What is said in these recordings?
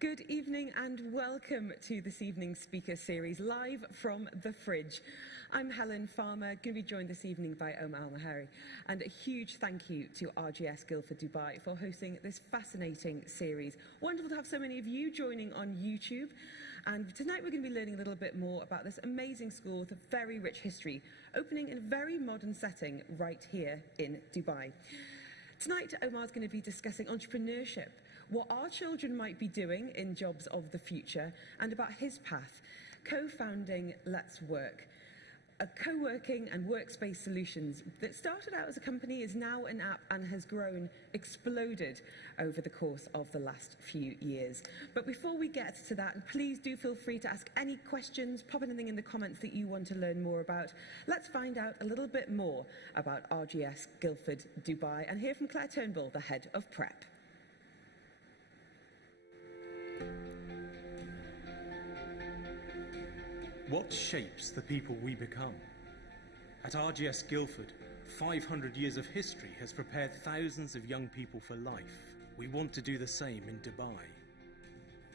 Good evening and welcome to this evening's speaker series, live from the Fridge. I'm Helen Farmer, going to be joined this evening by Omar AlMheiri. And a huge thank you to RGS Guildford Dubai for hosting this fascinating series. Wonderful to have so many of you joining on YouTube. And tonight we're going to be learning a little bit more about this amazing school with a very rich history, opening in a very modern setting right here in Dubai. Tonight, Omar's going to be discussing entrepreneurship, what our children might be doing in jobs of the future, and about his path, co-founding Letswork, a co-working and workspace solutions that started out as a company, is now an app, and has grown, exploded over the course of the last few years. But before we get to that, please do feel free to ask any questions, pop anything in the comments that you want to learn more about. Let's find out a little bit more about RGS Guildford Dubai and hear from Clare Turnbull, the head of prep. What shapes the people we become? At RGS Guildford, 500 years of history has prepared thousands of young people for life. We want to do the same in Dubai.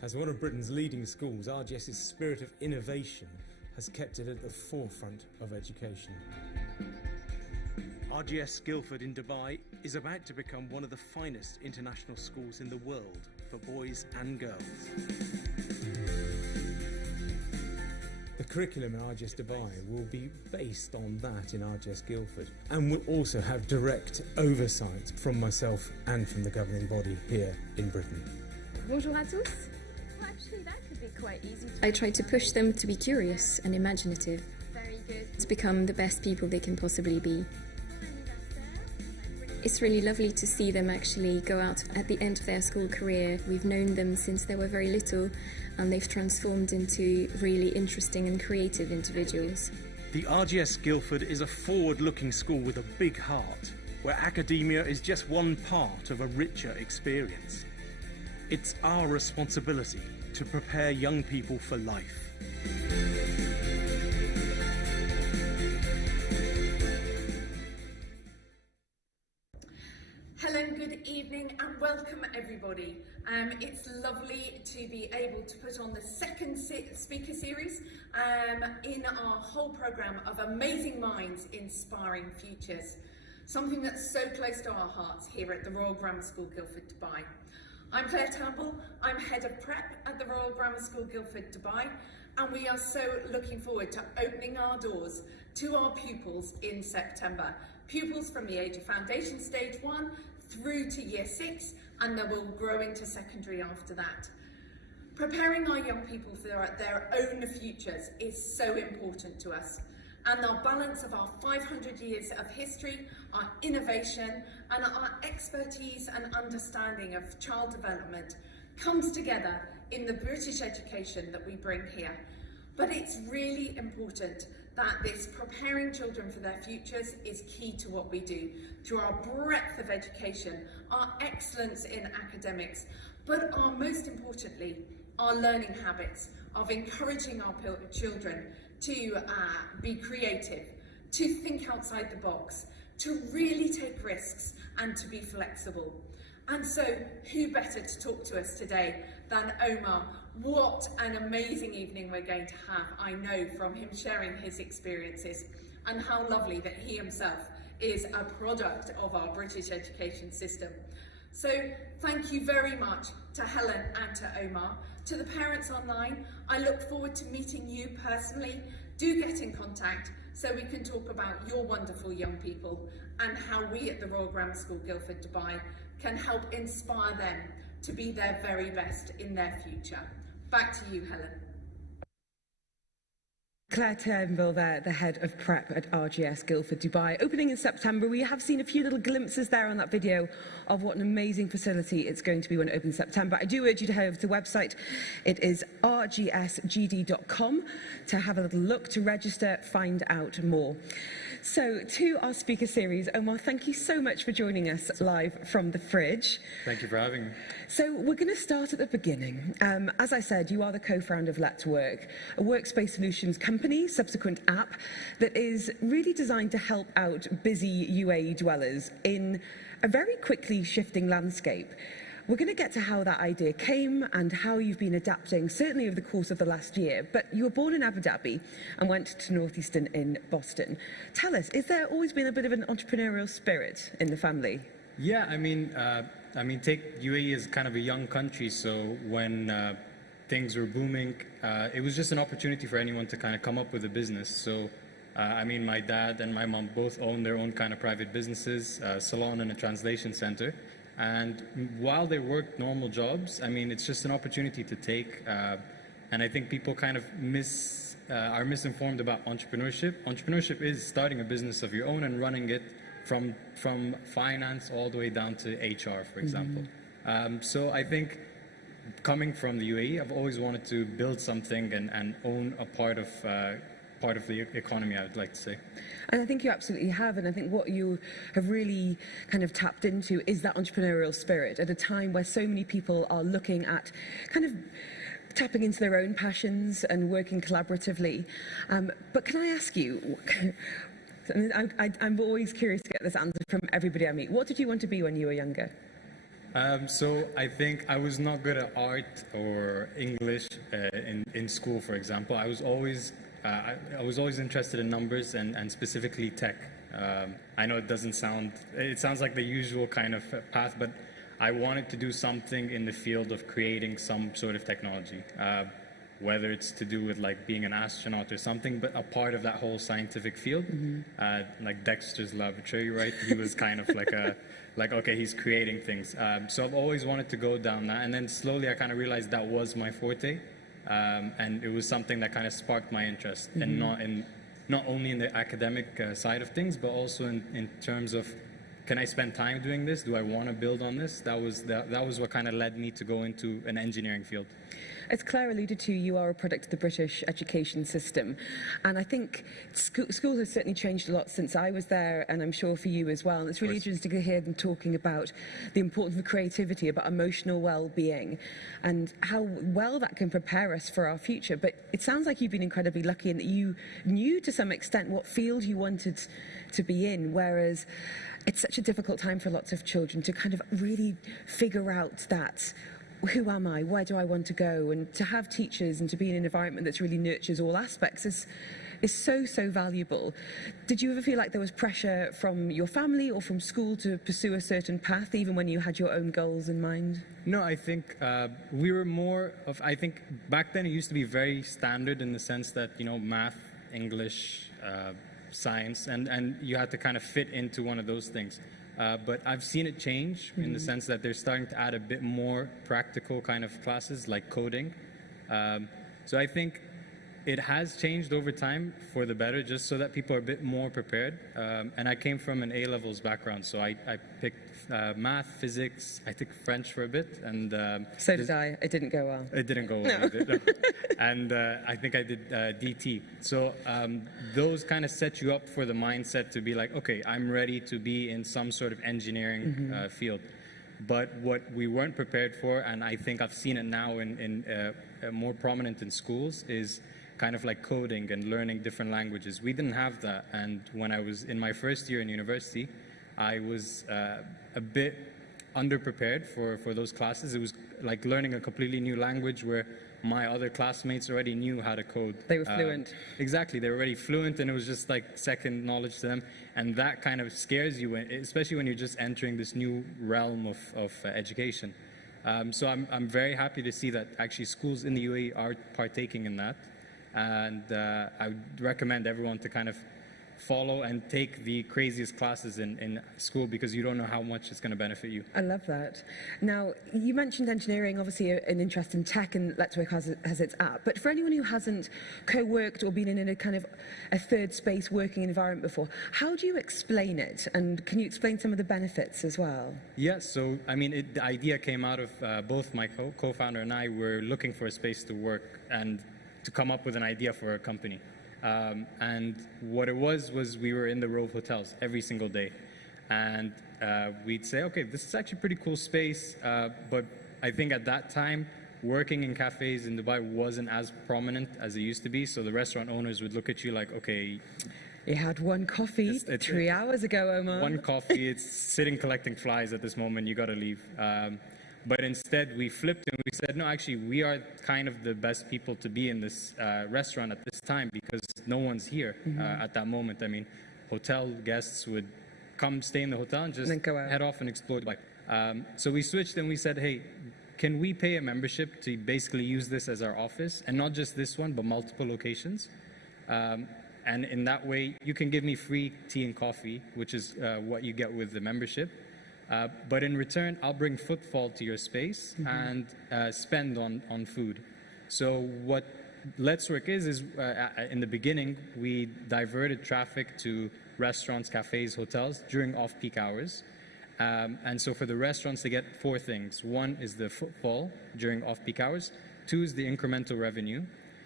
As one of Britain's leading schools, RGS's spirit of innovation has kept it at the forefront of education. RGS Guildford in Dubai is about to become one of the finest international schools in the world for boys and girls. The curriculum in RGS Dubai will be based on that in RGS Guildford, and will also have direct oversight from myself and from the governing body here in Britain. Bonjour à tous. Well, actually, that could be quite easy. I try to push them to be curious and imaginative. Very good. To become the best people they can possibly be. It's really lovely to see them actually go out at the end of their school career. We've known them since they were very little, and they've transformed into really interesting and creative individuals. The RGS Guildford is a forward-looking school with a big heart, where academia is just one part of a richer experience. It's our responsibility to prepare young people for life. Helen, good evening and welcome everybody. It's lovely to be able to put on the second speaker series in our whole programme of Amazing Minds, Inspiring Futures. Something that's so close to our hearts here at the Royal Grammar School Guildford Dubai. I'm Clare Turnbull, I'm Head of Prep at the Royal Grammar School Guildford Dubai, and we are so looking forward to opening our doors to our pupils in September. Pupils from the age of foundation stage 1 through to year 6, and then we'll grow into secondary after that. Preparing our young people for their own futures is so important to us, and our balance of our 500 years of history, our innovation, and our expertise and understanding of child development comes together in the British education that we bring here. But it's really important that this preparing children for their futures is key to what we do through our breadth of education, our excellence in academics, but most importantly, our learning habits of encouraging our children to be creative, to think outside the box, to really take risks and to be flexible. And so, who better to talk to us today than Omar? What an amazing evening we're going to have, I know, from him sharing his experiences, and how lovely that he himself is a product of our British education system. So thank you very much to Helen and to Omar. To the parents online, I look forward to meeting you personally. Do get in contact so we can talk about your wonderful young people and how we at the Royal Grammar School Guildford Dubai can help inspire them to be their very best in their future. Back to you, Helen. Clare Turnbull there, the head of prep at RGS Guildford Dubai. Opening in September, we have seen a few little glimpses there on that video of what an amazing facility it's going to be when it opens in September. I do urge you to head over to the website. It is rgsgd.com to have a little look, to register, find out more. So, to our speaker series, Omar, thank you so much for joining us live from the fridge. Thank you for having me. So, we're going to start at the beginning. As I said, you are the co-founder of Letswork, a workspace solutions company, subsequent app, that is really designed to help out busy UAE dwellers in a very quickly shifting landscape. We're going to get to how that idea came and how you've been adapting, certainly over the course of the last year. But you were born in Abu Dhabi and went to Northeastern in Boston. Tell us, is there always been a bit of an entrepreneurial spirit in the family? Yeah, I mean, take UAE as kind of a young country, so when things were booming. It was just an opportunity for anyone to kind of come up with a business. So, I mean, my dad and my mom both own their own kind of private businesses, a salon and a translation center. And while they worked normal jobs, I mean, it's just an opportunity to take. And I think people kind of are misinformed about entrepreneurship. Entrepreneurship is starting a business of your own and running it from finance all the way down to HR, for example. So I think coming from the UAE, I've always wanted to build something and own a part of the economy, I would like to say. And I think you absolutely have, and I think what you have really kind of tapped into is that entrepreneurial spirit at a time where so many people are looking at kind of tapping into their own passions and working collaboratively. But can I ask you, I'm always curious to get this answer from everybody I meet. What did you want to be when you were younger? So I think I was not good at art or English in school, for example. I was always interested in numbers and specifically tech. I know it sounds like the usual kind of path, but I wanted to do something in the field of creating some sort of technology, whether it's to do with like being an astronaut or something, but a part of that whole scientific field, like Dexter's laboratory, right? He was kind of like okay, he's creating things. So I've always wanted to go down that, and then slowly I kind of realized that was my forte. And it was something that kind of sparked my interest, and not only in the academic side of things, but also in terms of, can I spend time doing this? Do I want to build on this? That was what kind of led me to go into an engineering field. As Claire alluded to, you are a product of the British education system, and I think school has certainly changed a lot since I was there, and I'm sure for you as well. And it's really interesting to hear them talking about the importance of creativity, about emotional well-being, and how well that can prepare us for our future. But it sounds like you've been incredibly lucky in that you knew to some extent what field you wanted to be in, whereas it's such a difficult time for lots of children to kind of really figure out that, who am I? Where do I want to go? And to have teachers and to be in an environment that really nurtures all aspects is so valuable. Did you ever feel like there was pressure from your family or from school to pursue a certain path, even when you had your own goals in mind? No, I think we were more of, I think back then it used to be very standard in the sense that, you know, math, English, science, and you had to kind of fit into one of those things. But I've seen it change in the sense that they're starting to add a bit more practical kind of classes like coding. So I think it has changed over time for the better, just so that people are a bit more prepared. And I came from an A-levels background, so I picked math, physics, I took French for a bit. And so did I. It didn't go well. It didn't go well. No. And I think I did DT. So those kind of set you up for the mindset to be like, okay, I'm ready to be in some sort of engineering field. But what we weren't prepared for, and I think I've seen it now in more prominent in schools, is kind of like coding and learning different languages. We didn't have that, and when I was in my first year in university, I was a bit underprepared for those classes. It was like learning a completely new language where my other classmates already knew how to code. They were fluent. Exactly, they were already fluent, and it was just like second knowledge to them, and that kind of scares you, especially when you're just entering this new realm of education. So I'm very happy to see that actually schools in the UAE are partaking in that. And I would recommend everyone to kind of follow and take the craziest classes in school, because you don't know how much it's going to benefit you. I love that. Now, you mentioned engineering, obviously an interest in tech, and Letswork has its app. But for anyone who hasn't co-worked or been in a kind of a third space working environment before, how do you explain it? And can you explain some of the benefits as well? Yeah, so I mean, the idea came out of both my co-founder and I were looking for a space to work and to come up with an idea for a company. And what it was we were in the row of hotels every single day. And we'd say, okay, this is actually a pretty cool space, but I think at that time, working in cafes in Dubai wasn't as prominent as it used to be. So the restaurant owners would look at you like, okay, you had one coffee 3 hours ago, Omar. One coffee, it's sitting collecting flies at this moment, you gotta leave. But instead, we flipped and we said, no, actually, we are kind of the best people to be in this restaurant at this time, because no one's here at that moment. I mean, hotel guests would come stay in the hotel and just head off and explore Dubai. So we switched and we said, hey, can we pay a membership to basically use this as our office, and not just this one, but multiple locations? And in that way, you can give me free tea and coffee, which is what you get with the membership. But in return, I'll bring footfall to your space and spend on food. So what Letswork is in the beginning, we diverted traffic to restaurants, cafes, hotels during off-peak hours. And so for the restaurants, they get 4 things. 1 is the footfall during off-peak hours. 2 is the incremental revenue.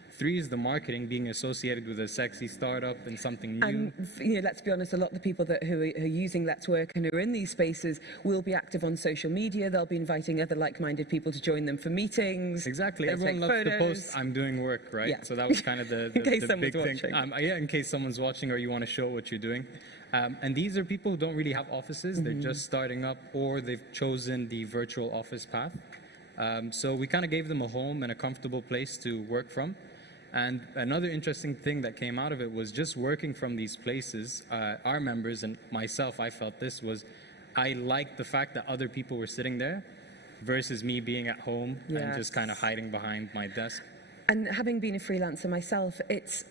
3 is the marketing, being associated with a sexy startup and something new. And let's be honest, a lot of the people who are using Letswork and who are in these spaces will be active on social media. They'll be inviting other like-minded people to join them for meetings. Exactly. Everyone loves to post, I'm doing work, right? Yeah. So that was kind of the big thing. Yeah, in case someone's watching or you want to show what you're doing. And these are people who don't really have offices. They're just starting up, or they've chosen the virtual office path. So we kind of gave them a home and a comfortable place to work from. And another interesting thing that came out of it was just working from these places. Our members and myself, I felt this was, I liked the fact that other people were sitting there versus me being at home and just kind of hiding behind my desk. And having been a freelancer myself, it's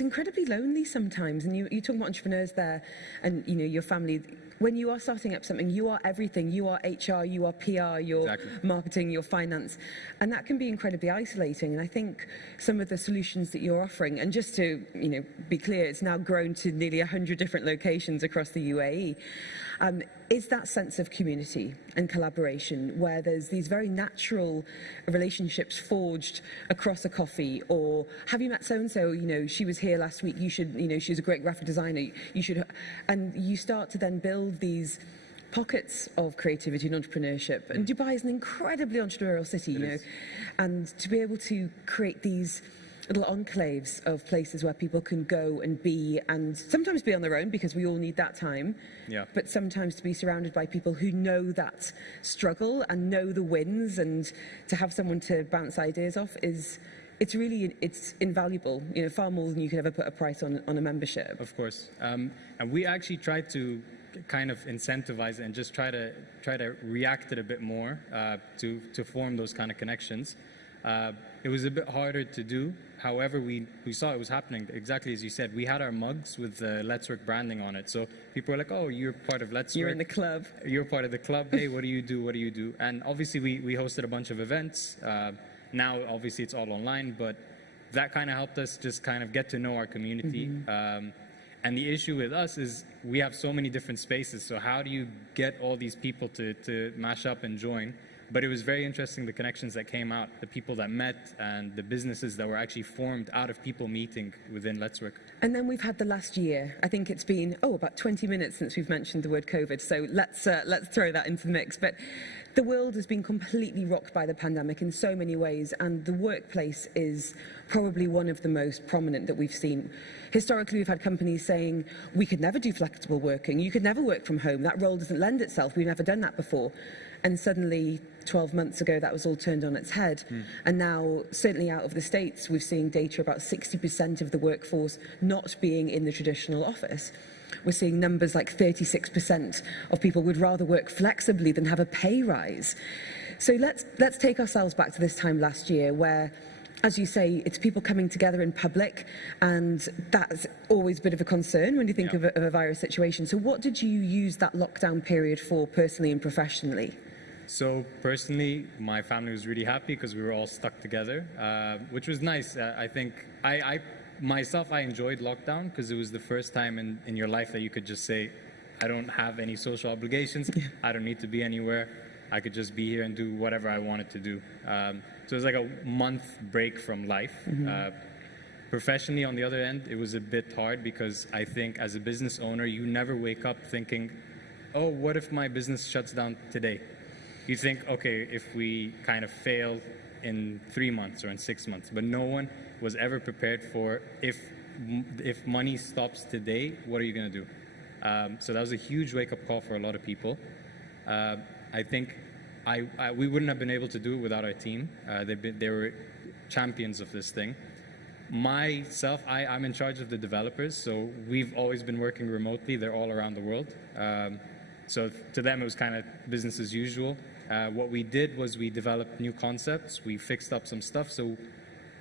incredibly lonely sometimes. And you talk about entrepreneurs there, and your family. When you are starting up something, you are everything. You are HR, you are PR, you're marketing, you're finance. And that can be incredibly isolating. And I think some of the solutions that you're offering, and just to be clear, it's now grown to nearly 100 different locations across the UAE, is that sense of community and collaboration where there's these very natural relationships forged across a coffee. Or have you met so-and-so, she was here last week, you should, she's a great graphic designer, you should, and you start to then build these pockets of creativity and entrepreneurship. And Dubai is an incredibly entrepreneurial city, and to be able to create these little enclaves of places where people can go and be, and sometimes be on their own because we all need that time, but sometimes to be surrounded by people who know that struggle and know the wins, and to have someone to bounce ideas off it's invaluable, far more than you could ever put a price on a membership. Of course. And we actually tried to kind of incentivize it and just try to react it a bit more to form those kind of connections. It was a bit harder to do. However, we saw it was happening exactly as you said. We had our mugs with the Letswork branding on it. So people were like, oh, you're part of Letswork. You're in the club. You're part of the club. Hey, what do you do? What do you do? And obviously we hosted a bunch of events. Now, obviously, it's all online, but that kind of helped us just kind of get to know our community. And the issue with us is we have so many different spaces. So how do you get all these people to mash up and join? But it was very interesting, the connections that came out, the people that met, and the businesses that were actually formed out of people meeting within Letswork. And then we've had the last year. I think it's been, about 20 minutes since we've mentioned the word COVID. So let's throw that into the mix. But the world has been completely rocked by the pandemic in so many ways, and the workplace is probably one of the most prominent that we've seen. Historically, we've had companies saying, we could never do flexible working, you could never work from home, that role doesn't lend itself, we've never done that before. And suddenly, 12 months ago, that was all turned on its head. And now, certainly out of the States, we're seeing data about 60% of the workforce not being in the traditional office. We're seeing numbers like 36% of people would rather work flexibly than have a pay rise. So let's take ourselves back to this time last year where, as you say, it's people coming together in public, and that's always a bit of a concern when you think of a virus situation. So what did you use that lockdown period for personally and professionally? So personally, my family was really happy because we were all stuck together, which was nice. I think I enjoyed lockdown because it was the first time in your life that you could just say, I don't have any social obligations. I don't need to be anywhere. I could just be here and do whatever I wanted to do. So it was like a month break from life. Professionally, on the other end, it was a bit hard because I think as a business owner, you never wake up thinking, oh, what if my business shuts down today? You think, okay, if we kind of fail in 3 months or in 6 months, but no one was ever prepared for if money stops today, what are you going to do? So that was a huge wake-up call for a lot of people. I think we wouldn't have been able to do it without our team. They were champions of this thing. Myself, I'm in charge of the developers, so we've always been working remotely. They're all around the world. So to them, it was kind of business as usual. What we did was we developed new concepts, we fixed up some stuff, so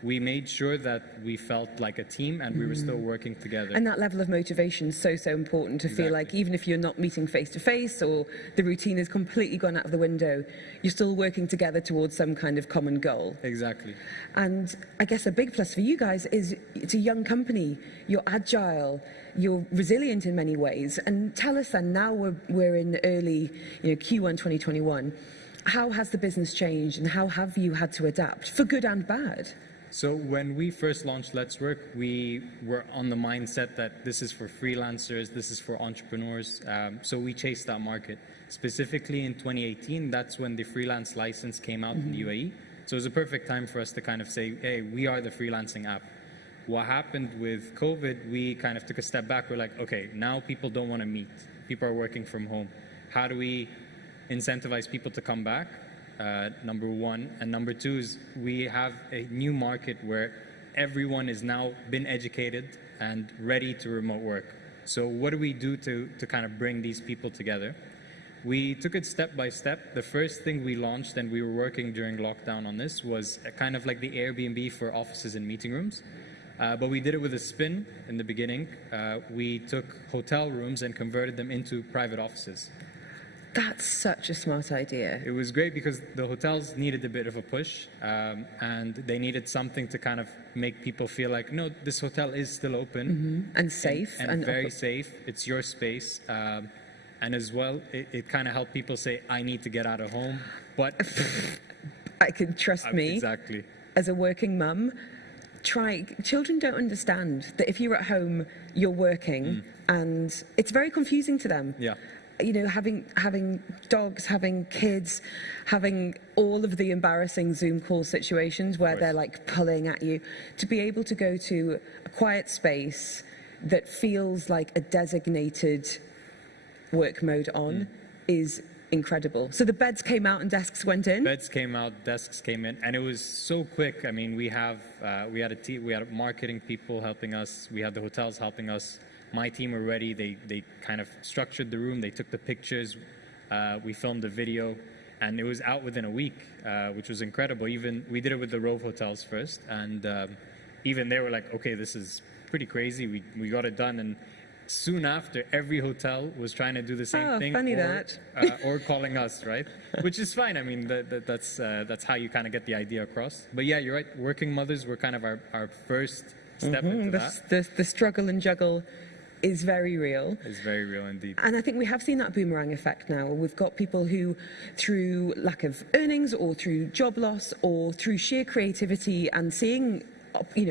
we made sure that we felt like a team and we were still working together. And that level of motivation is so, so important to feel like even if you're not meeting face to face or the routine has completely gone out of the window, you're still working together towards some kind of common goal. Exactly. And I guess a big plus for you guys is it's a young company, you're agile, you're resilient in many ways. And tell us then, now we're in early Q1 2021, how has the business changed and how have you had to adapt, for good and bad? So when we first launched Letswork, we were on the mindset that this is for freelancers, this is for entrepreneurs. So we chased that market. Specifically in 2018, that's when the freelance license came out in the UAE. So it was a perfect time for us to kind of say, hey, we are the freelancing app. What happened with COVID, we kind of took a step back. We're like, okay, now people don't want to meet. People are working from home. How do we incentivize people to come back? Number one. And number two is we have a new market where everyone is now been educated and ready to remote work. So what do we do to kind of bring these people together? We took it step by step. The first thing we launched, and we were working during lockdown on this, was kind of like the Airbnb for offices and meeting rooms. But we did it with a spin in the beginning. We took hotel rooms and converted them into private offices. That's such a smart idea. It was great because the hotels needed a bit of a push, and they needed something to kind of make people feel like, no, this hotel is still open. And safe. And very safe. It's your space. And as well, it kind of helped people say, I need to get out of home, but... I can trust me. Exactly. As a working mum, children don't understand that if you're at home, you're working, and it's very confusing to them. Yeah. You know, having dogs, having kids, having all of the embarrassing Zoom call situations where they're like pulling at you, to be able to go to a quiet space that feels like a designated work mode on is incredible. So the beds came out and desks went in? Beds came out, desks came in, and it was so quick. I mean, we had a team, we had marketing people helping us, we had the hotels helping us. My team were ready. They kind of structured the room. They took the pictures. We filmed the video, and it was out within a week, which was incredible. Even we did it with the Rove hotels first, and even they were like, "Okay, this is pretty crazy." We got it done, and soon after, every hotel was trying to do the same thing. Funny or calling us, right? Which is fine. I mean, that's how you kind of get the idea across. But yeah, you're right. Working mothers were kind of our first step into that. The struggle and juggle is very real. It's very real indeed. And I think we have seen that boomerang effect now. We've got people who, through lack of earnings or through job loss or through sheer creativity and seeing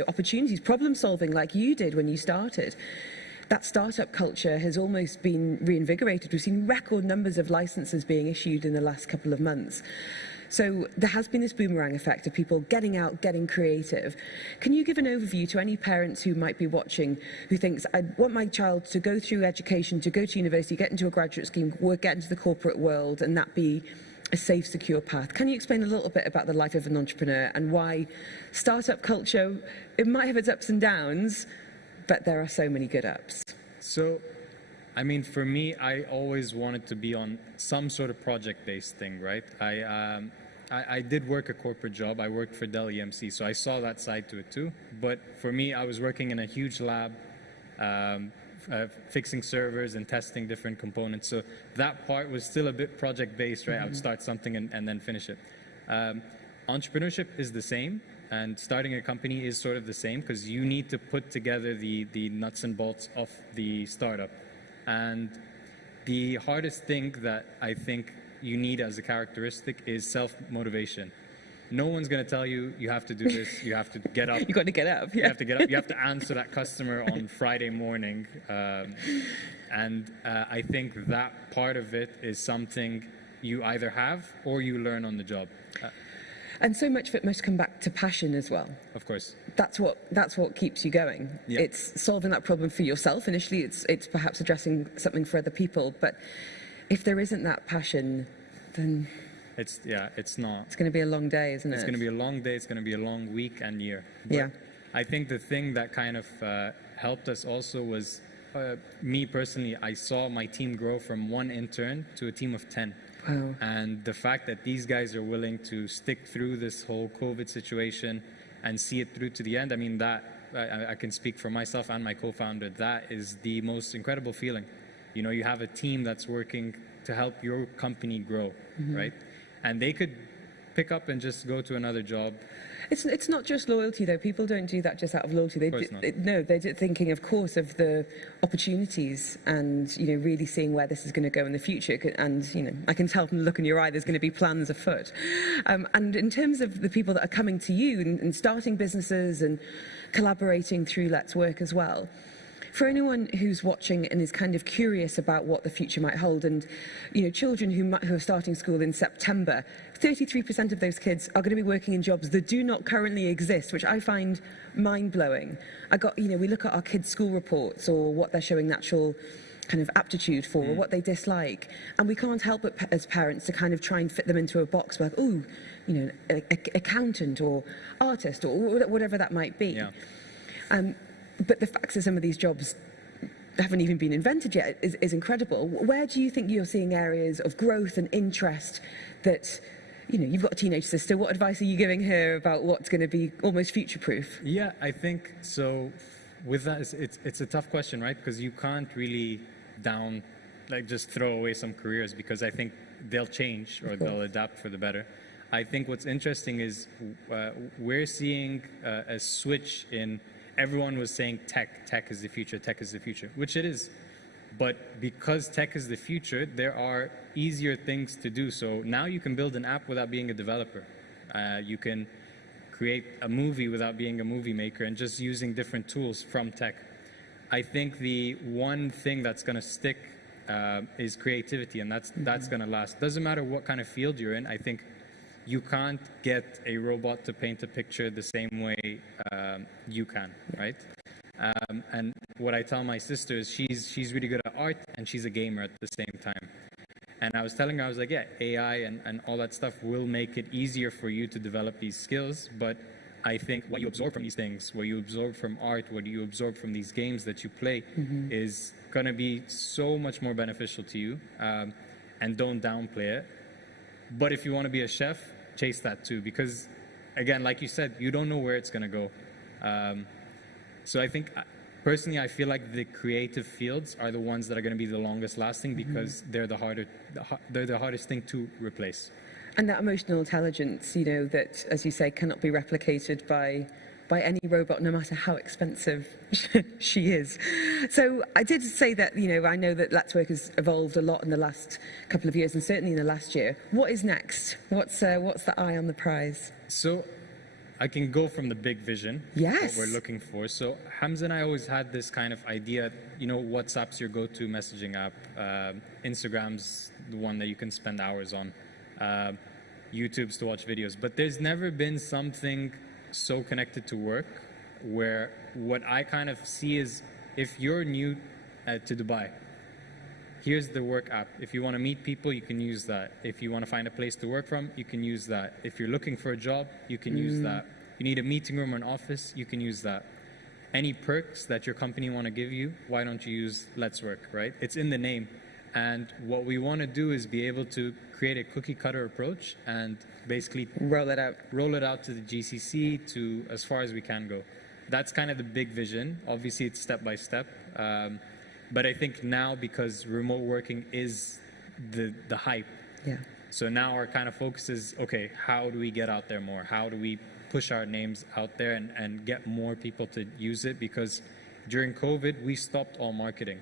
opportunities, problem solving like you did when you started, that startup culture has almost been reinvigorated. We've seen record numbers of licenses being issued in the last couple of months. So there has been this boomerang effect of people getting out, getting creative. Can you give an overview to any parents who might be watching who thinks, I want my child to go through education, to go to university, get into a graduate scheme, get into the corporate world, and that be a safe, secure path? Can you explain a little bit about the life of an entrepreneur and why startup culture, it might have its ups and downs, but there are so many good ups? So, I mean, for me, I always wanted to be on some sort of project-based thing, right? I did work a corporate job. I worked for Dell EMC, so I saw that side to it too. But for me, I was working in a huge lab, fixing servers and testing different components. So that part was still a bit project-based, right? I would start something and then finish it. Entrepreneurship is the same, and starting a company is sort of the same because you need to put together the nuts and bolts of the startup. And the hardest thing that I think you need as a characteristic is self-motivation. No one's going to tell you, you have to do this, you have to get up. You've got to get up. Yeah. You have to get up, you have to answer that customer on Friday morning. And I think that part of it is something you either have or you learn on the job. And so much of it must come back to passion as well. Of course. That's what keeps you going. Yeah. It's solving that problem for yourself. Initially, it's perhaps addressing something for other people. But if there isn't that passion, then it's not. It's going to be a long day, isn't it? It's going to be a long day. It's going to be a long week and year. But yeah. I think the thing that kind of helped us also was me personally. I saw my team grow from one intern to a team of 10. Wow. And the fact that these guys are willing to stick through this whole COVID situation and see it through to the end, I mean, that I can speak for myself and my co-founder, that is the most incredible feeling. You know, you have a team that's working to help your company grow, right? And they could pick up and just go to another job. It's not just loyalty, though. People don't do that just out of loyalty. No, they're thinking, of course, of the opportunities and, you know, really seeing where this is going to go in the future. And, you know, I can tell from the look in your eye, there's going to be plans afoot. And in terms of the people that are coming to you and starting businesses and collaborating through Letswork as well, for anyone who's watching and is kind of curious about what the future might hold, and, you know, children who are starting school in September, 33% of those kids are going to be working in jobs that do not currently exist, which I find mind-blowing. You know, we look at our kids' school reports or what they're showing natural kind of aptitude for, or what they dislike, and we can't help but, as parents, to kind of try and fit them into a box like, oh, you know, accountant or artist or whatever that might be. Yeah. But the fact that some of these jobs haven't even been invented yet is incredible. Where do you think you're seeing areas of growth and interest that, you know, you've got a teenage sister, what advice are you giving her about what's going to be almost future-proof? Yeah, I think so. With that, it's a tough question, right? Because you can't really just throw away some careers, because I think they'll change or they'll adapt for the better. I think what's interesting is we're seeing a switch in. Everyone was saying tech is the future, which it is. But because tech is the future, there are easier things to do. So now you can build an app without being a developer. You can create a movie without being a movie maker and just using different tools from tech. I think the one thing that's going to stick is creativity, and that's going to last. Doesn't matter what kind of field you're in. I think you can't get a robot to paint a picture the same way you can, right? And what I tell my sister is she's really good at art and she's a gamer at the same time. And I was telling her, I was like, yeah, AI and all that stuff will make it easier for you to develop these skills, but I think what you absorb from these things, what you absorb from art, what you absorb from these games that you play is going to be so much more beneficial to you, and don't downplay it. But if you want to be a chef, chase that too, because again, like you said, you don't know where it's going to go. So I think personally, I feel like the creative fields are the ones that are going to be the longest lasting, because they're the hardest thing to replace. And that emotional intelligence, you know, that, as you say, cannot be replicated by any robot, no matter how expensive she is. So I did say that, you know, I know that Letswork has evolved a lot in the last couple of years, and certainly in the last year. What is next? What's the eye on the prize? So I can go from the big vision, yes, what we're looking for. So Hamza and I always had this kind of idea, you know, WhatsApp's your go-to messaging app. Instagram's the one that you can spend hours on. YouTube's to watch videos. But there's never been something so connected to work, where what I kind of see is, if you're new to Dubai, here's the work app. If you want to meet people, you can use that. If you want to find a place to work from, you can use that. If you're looking for a job, you can use that. You need a meeting room or an office, you can use that. Any perks that your company want to give you, why don't you use Letswork, right? It's in the name. And what we want to do is be able to create a cookie cutter approach and basically roll it out to the GCC, to as far as we can go. That's kind of the big vision. Obviously, it's step by step. But I think now, because remote working is the hype, so now our kind of focus is, okay, how do we get out there more? How do we push our names out there and get more people to use it? Because during COVID, we stopped all marketing.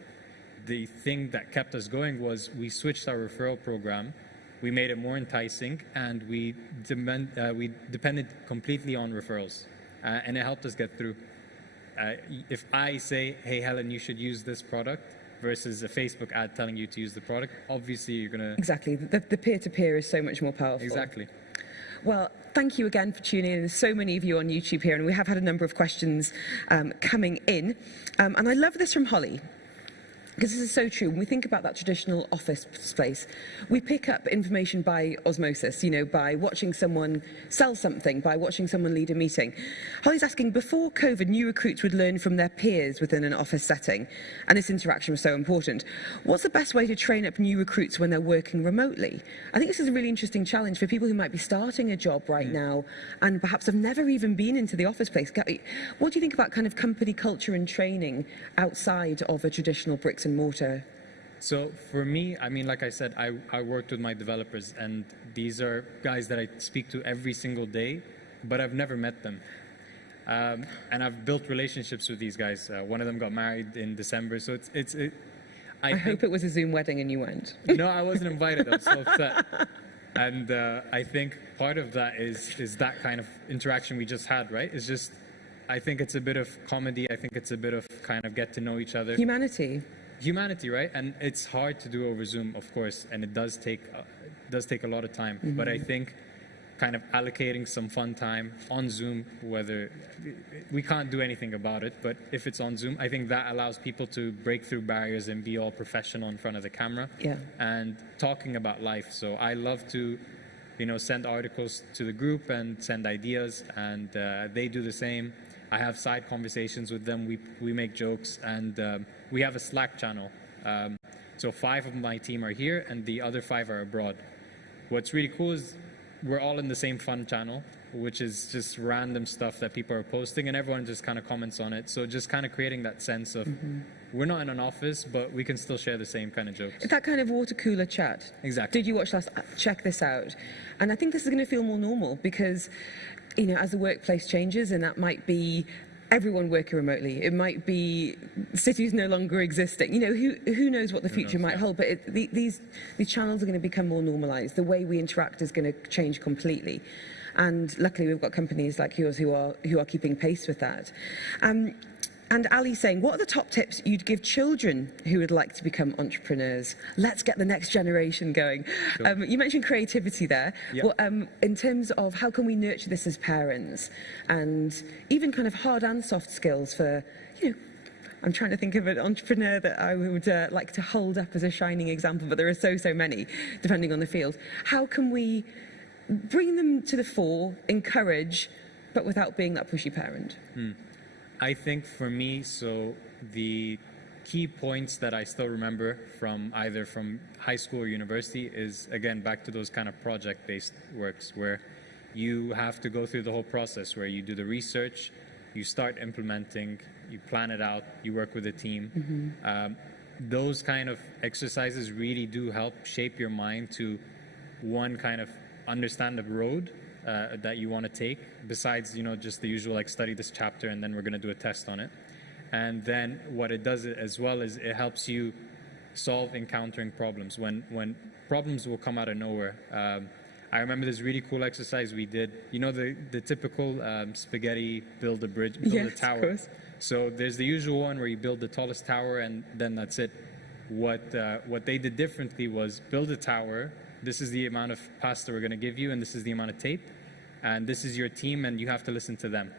The thing that kept us going was we switched our referral program, we made it more enticing, and we depended completely on referrals, and it helped us get through. If I say, hey Helen, you should use this product, versus a Facebook ad telling you to use the product, obviously you're going to... Exactly, the peer-to-peer is so much more powerful. Exactly. Well, thank you again for tuning in. There's so many of you on YouTube here, and we have had a number of questions coming in. And I love this from Holly. because this is so true. When we think about that traditional office space, we pick up information by osmosis, you know, by watching someone sell something, by watching someone lead a meeting. Holly's asking, before COVID, new recruits would learn from their peers within an office setting, and this interaction was so important. What's the best way to train up new recruits when they're working remotely? I think this is a really interesting challenge for people who might be starting a job right now and perhaps have never even been into the office place. What do you think about kind of company culture and training outside of a traditional bricks and mortar? So for me, I mean, like I said, I worked with my developers, and these are guys that I speak to every single day, but I've never met them. And I've built relationships with these guys. One of them got married in December, so I hope it was a Zoom wedding and you went. No, I wasn't invited. I was so upset. And I think part of that is that kind of interaction we just had, right? It's just, I think it's a bit of comedy. I think it's a bit of kind of get to know each other. Humanity, right? And it's hard to do over Zoom, of course, and it does take a lot of time. Mm-hmm. But I think kind of allocating some fun time on Zoom, whether we can't do anything about it, but if it's on Zoom, I think that allows people to break through barriers and be all professional in front of the camera and talking about life. So I love to, you know, send articles to the group and send ideas, and they do the same. I have side conversations with them. We make jokes, and we have a Slack channel. So 5 of my team are here, and the other 5 are abroad. What's really cool is we're all in the same fun channel, which is just random stuff that people are posting, and everyone just kind of comments on it. So just kind of creating that sense of we're not in an office, but we can still share the same kind of jokes. That kind of water cooler chat. Exactly. Did you watch last? Check this out. And I think this is going to feel more normal because, you know, as the workplace changes, and that might be everyone working remotely. It might be cities no longer existing. You know, who knows what the future might hold, but these channels are going to become more normalized. The way we interact is going to change completely. And luckily we've got companies like yours who are keeping pace with that. And Ali's saying, what are the top tips you'd give children who would like to become entrepreneurs? Let's get the next generation going. Sure. You mentioned creativity there. Yep. Well, in terms of how can we nurture this as parents, and even kind of hard and soft skills for, you know, I'm trying to think of an entrepreneur that I would like to hold up as a shining example, but there are so many, depending on the field. How can we bring them to the fore, encourage, but without being that pushy parent? I think for me, so the key points that I still remember from either from high school or university is, again, back to those kind of project-based works where you have to go through the whole process, where you do the research, you start implementing, you plan it out, you work with a team. Those kind of exercises really do help shape your mind to, one, kind of understand the road that you want to take, besides, you know, just the usual, like, study this chapter and then we're going to do a test on it. And then what it does as well is it helps you solve encountering problems. When problems will come out of nowhere. I remember this really cool exercise we did. You know, the typical spaghetti, build a bridge, build a tower. Of course. So there's the usual one where you build the tallest tower and then that's it. What they did differently was build a tower. This is the amount of pasta we're going to give you, and this is the amount of tape, and this is your team, and you have to listen to them.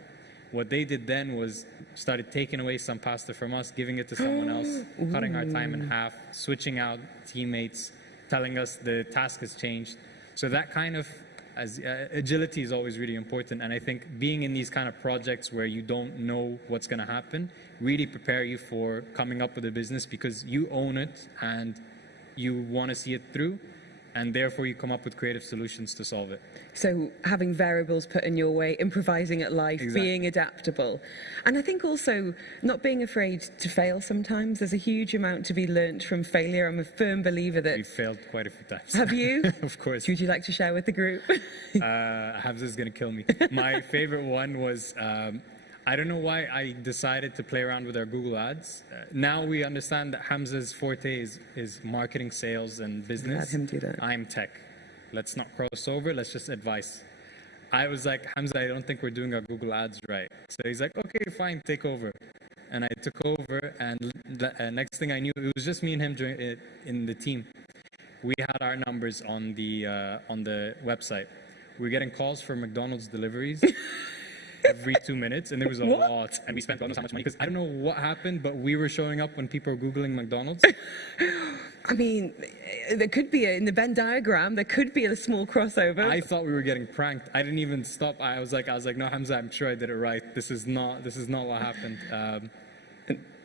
What they did then was started taking away some pasta from us, giving it to someone else, cutting our time in half, switching out teammates, telling us the task has changed. So that kind of agility is always really important, and I think being in these kind of projects where you don't know what's going to happen really prepare you for coming up with a business, because you own it and you want to see it through. And therefore you come up with creative solutions to solve it. So having variables put in your way, improvising at life, being adaptable. And I think also not being afraid to fail sometimes. There's a huge amount to be learnt from failure. I'm a firm believer that... We've failed quite a few times. Have you? Of course. Would you like to share with the group? Hamza is going to kill me. My favorite one was... I don't know why I decided to play around with our Google Ads. Now we understand that Hamza's forte is marketing, sales, and business. Let him do that. I'm tech. Let's not cross over. Let's just advise. I was like, Hamza, I don't think we're doing our Google Ads right. So he's like, okay, fine, take over. And I took over, and next thing I knew, it was just me and him in the team. We had our numbers on the website. We were getting calls for McDonald's deliveries. every 2 minutes, and there was a lot, and we spent almost how much money, because I don't know what happened, but we were showing up when people were Googling McDonald's. I mean, there could be, in the Venn diagram, there could be a small crossover. I thought we were getting pranked. I didn't even stop. I was like, no, Hamza, I'm sure I did it right. This is not what happened.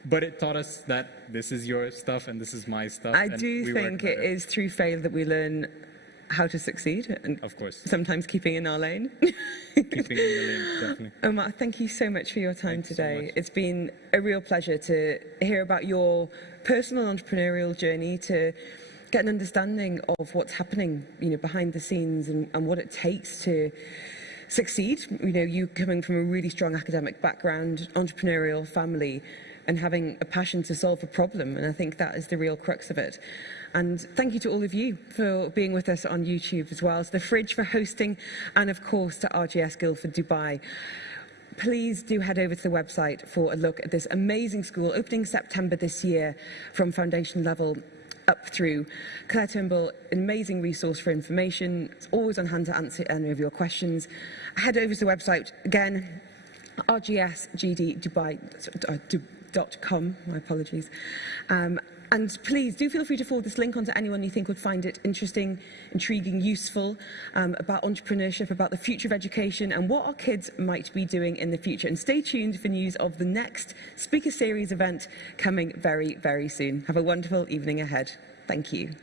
But it taught us that this is your stuff and this is my stuff. I do think it is through failure that we learn how to succeed, and of course, sometimes keeping in our lane. Keeping in your lane, definitely. Omar, thank you so much for your time today. So it's been a real pleasure to hear about your personal entrepreneurial journey, to get an understanding of what's happening, behind the scenes, and what it takes to succeed. You coming from a really strong academic background, entrepreneurial family, and having a passion to solve a problem, and I think that is the real crux of it. And thank you to all of you for being with us on YouTube as well, to The Fridge for hosting, and of course to RGS Guildford Dubai. Please do head over to the website for a look at this amazing school, opening September this year, from foundation level up through. Clare Turnbull, an amazing resource for information. It's always on hand to answer any of your questions. Head over to the website again, rgsgddubai.com, my apologies. And please do feel free to forward this link on to anyone you think would find it interesting, intriguing, useful, about entrepreneurship, about the future of education, and what our kids might be doing in the future. And stay tuned for news of the next Speaker Series event coming very, very soon. Have a wonderful evening ahead. Thank you.